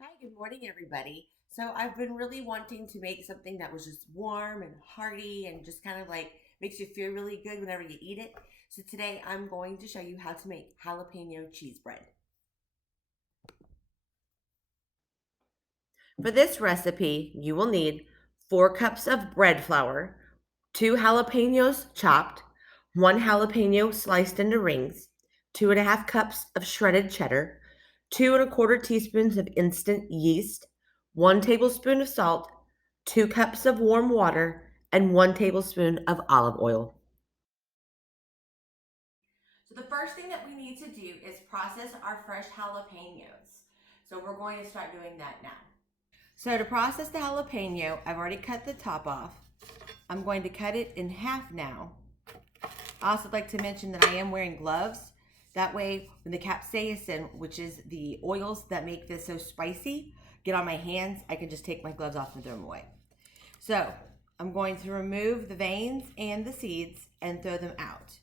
Hi, good morning, everybody. So I've been really wanting to make something that was just warm and hearty and just kind of like makes you feel really good whenever you eat it. So today I'm going to show you how to make jalapeno cheese bread. For this recipe, you will need 4 cups of bread flour, 2 jalapenos chopped, 1 jalapeno sliced into rings, 2.5 cups of shredded cheddar, 2 1/4 teaspoons of instant yeast, 1 tablespoon of salt, 2 cups of warm water, and 1 tablespoon of olive oil. So the first thing that we need to do is process our fresh jalapenos. So we're going to start doing that now. So to process the jalapeno, I've already cut the top off. I'm going to cut it in half now. I also like to mention that I am wearing gloves. That way, when the capsaicin, which is the oils that make this so spicy, get on my hands, I can just take my gloves off and throw them away. So I'm going to remove the veins and the seeds and throw them out.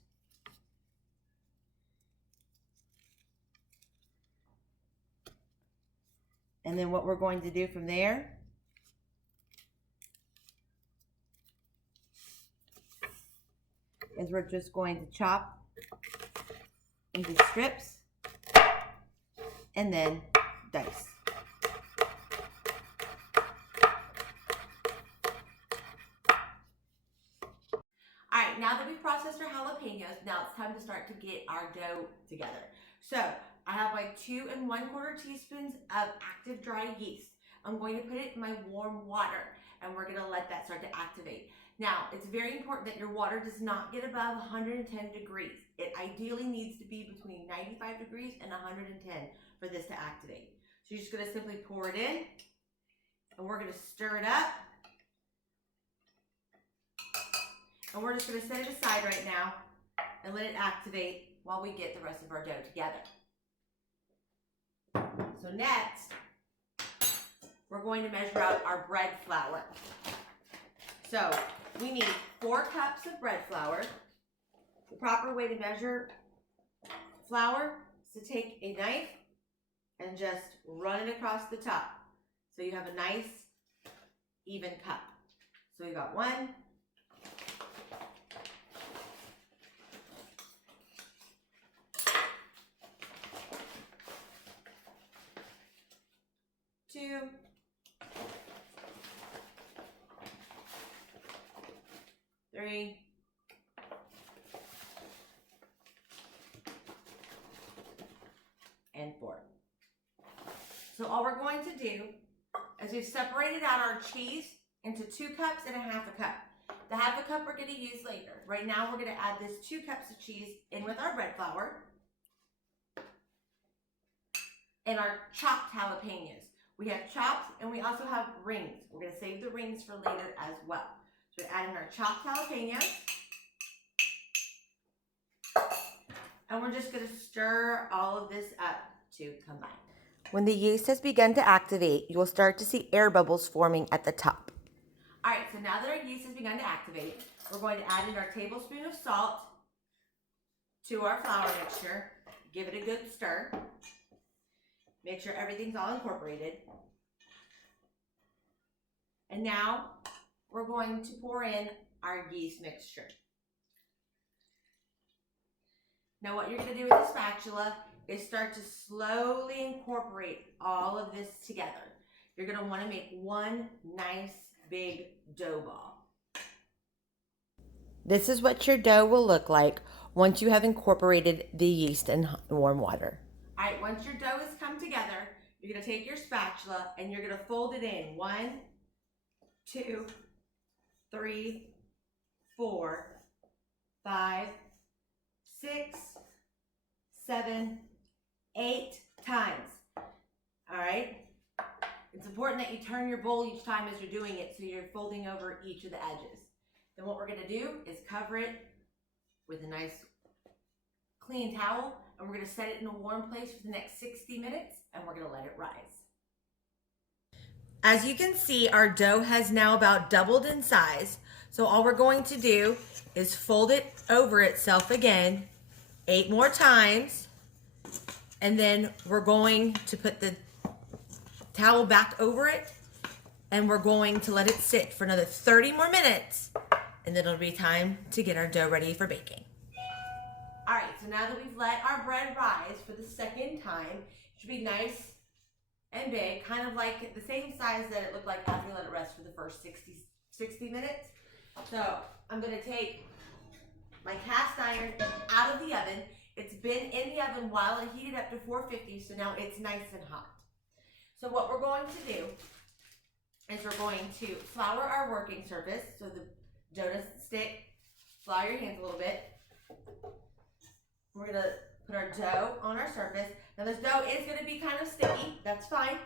And then what we're going to do from there is we're just going to chop into strips and then dice. All right, now that we've processed our jalapenos, now it's time to start to get our dough together. So I have like 2 1/4 teaspoons of active dry yeast. I'm going to put it in my warm water and we're gonna let that start to activate. Now, it's very important that your water does not get above 110 degrees. It ideally needs to be between 95 degrees and 110 for this to activate. So you're just gonna simply pour it in and we're gonna stir it up. And we're just gonna set it aside right now and let it activate while we get the rest of our dough together. So next, we're going to measure out our bread flour. So we need 4 cups of bread flour. The proper way to measure flour is to take a knife and just run it across the top. So you have a nice, even cup. So you got 1, 2, 3, and 4. So all we're going to do is we've separated out our cheese into 2 cups and 1/2 cup. The 1/2 cup we're going to use later. Right now we're going to add this 2 cups of cheese in with our bread flour and our chopped jalapenos. We have chopped and we also have rings. We're going to save the rings for later as well. So we're adding our chopped jalapenos. And we're just going to stir all of this up to combine. When the yeast has begun to activate, you will start to see air bubbles forming at the top. All right, so now that our yeast has begun to activate, we're going to add in our tablespoon of salt to our flour mixture. Give it a good stir. Make sure everything's all incorporated. And now we're going to pour in our yeast mixture. Now what you're going to do with the spatula is start to slowly incorporate all of this together. You're going to want to make one nice big dough ball. This is what your dough will look like once you have incorporated the yeast in warm water. All right, once your dough has come together, you're going to take your spatula and you're going to fold it in 1, 2, 3, 4, 5, 6, 7, 8 times. All right? It's important that you turn your bowl each time as you're doing it so you're folding over each of the edges. Then what we're going to do is cover it with a nice clean towel and we're going to set it in a warm place for the next 60 minutes and we're going to let it rise. As you can see, our dough has now about doubled in size. So all we're going to do is fold it over itself again 8 more times. And then we're going to put the towel back over it, and we're going to let it sit for another 30 more minutes, and then it'll be time to get our dough ready for baking. All right, so now that we've let our bread rise for the second time, it should be nice and big, kind of like the same size that it looked like after we let it rest for the first 60 minutes. So I'm gonna take my cast iron out of the oven. It's been in the oven while it heated up to 450, so now it's nice and hot. So what we're going to do is we're going to flour our working surface so the dough doesn't stick. Flour your hands a little bit. We're gonna put our dough on our surface. Now this dough is gonna be kind of sticky, that's fine.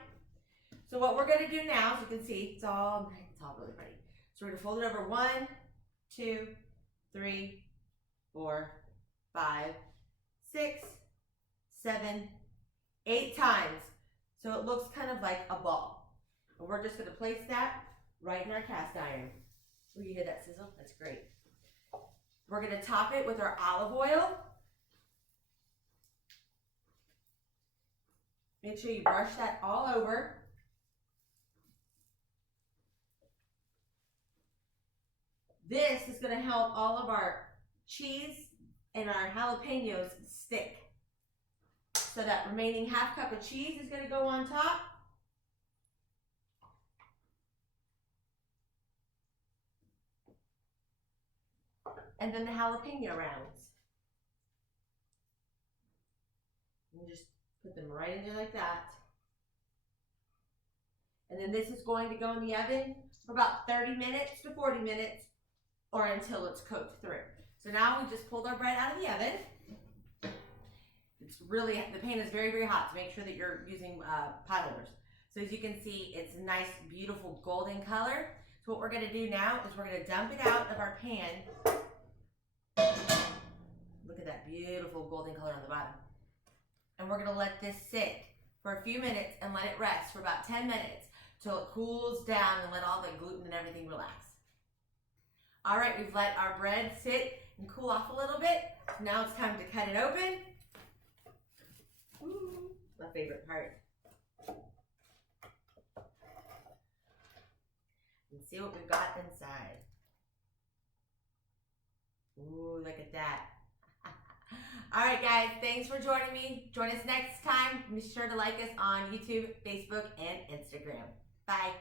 So what we're gonna do now, as you can see, it's all really pretty. So we're gonna fold it over 1, 2, 3, 4, 5, 6, 7, 8 times. So it looks kind of like a ball. And we're just gonna place that right in our cast iron. Oh, you hear that sizzle? That's great. We're gonna top it with our olive oil. Make sure you brush that all over. This is gonna help all of our cheese and our jalapenos stick. So that remaining half cup of cheese is gonna go on top. And then the jalapeno rounds. And just put them right in there like that. And then this is going to go in the oven for about 30 minutes to 40 minutes or until it's cooked through. So now we just pulled our bread out of the oven. It's really, the pan is very, very hot, to make sure that you're using pot holders. So as you can see, it's a nice, beautiful golden color. So what we're gonna do now is we're gonna dump it out of our pan. Look at that beautiful golden color on the bottom. And we're gonna let this sit for a few minutes and let it rest for about 10 minutes till it cools down and let all the gluten and everything relax. All right, we've let our bread sit and cool off a little bit. Now it's time to cut it open. Ooh, my favorite part. And see what we've got inside. Ooh, look at that. All right, guys, thanks for joining me. Join us next time. Be sure to like us on YouTube, Facebook, and Instagram. Bye.